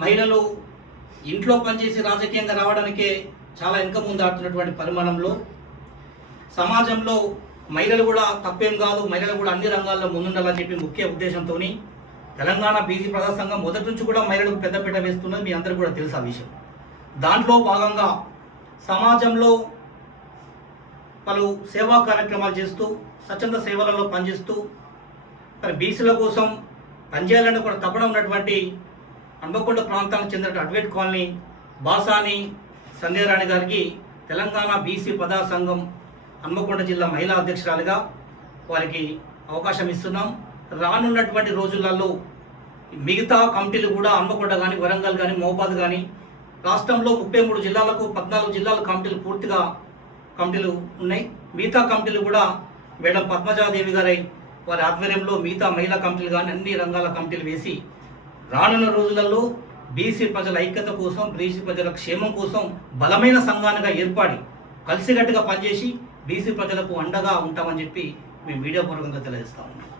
మహిళలు ఇంట్లో పనిచేసి రాజకీయంగా రావడానికే చాలా వెనుక ముందు ఆడుతున్నటువంటి పరిమాణంలో సమాజంలో మహిళలు కూడా తప్పేం కాదు, మహిళలు కూడా అన్ని రంగాల్లో ముందుండాలని చెప్పి ముఖ్య ఉద్దేశంతో తెలంగాణ బీసీ ప్రజా సంఘం మొదటి నుంచి కూడా మహిళలకు పెద్దపీట వేస్తున్నది మీ అందరికీ కూడా తెలుసు ఆ విషయం. దాంట్లో భాగంగా సమాజంలో పలు సేవా కార్యక్రమాలు చేస్తూ స్వచ్ఛంద సేవలలో పనిచేస్తూ మరి బీసీల కోసం పనిచేయాలని కూడా తపన ఉన్నటువంటి హన్మకొండ ప్రాంతానికి చెందిన అడ్వకేట్ కాలనీ బాసాని సంధ్యారాణి గారికి తెలంగాణ బీసీ ప్రజా సంఘం హన్మకొండ జిల్లా మహిళా అధ్యక్షురాలుగా వారికి అవకాశం ఇస్తున్నాం. రానున్నటువంటి రోజులలో మిగతా కమిటీలు కూడా హన్మకొండ కానీ, వరంగల్ కానీ, మహబాద్ కానీ రాష్ట్రంలో 33 జిల్లాలకు 14 జిల్లాల కమిటీలు పూర్తిగా కమిటీలు ఉన్నాయి. మిగతా కమిటీలు కూడా మేడం పద్మజాదేవి గారి వారి ఆధ్వర్యంలో మిగతా మహిళా కమిటీలు కానీ అన్ని రంగాల కమిటీలు వేసి రానున్న రోజులలో బీసీ ప్రజల ఐక్యత కోసం, బీసీ ప్రజల క్షేమం కోసం బలమైన సంఘాలుగా ఏర్పడి కలిసికట్టుగా పనిచేసి బీసీ ప్రజలకు అండగా ఉంటామని చెప్పి మేము మీడియా పూర్వకంగా తెలియజేస్తా ఉన్నాం.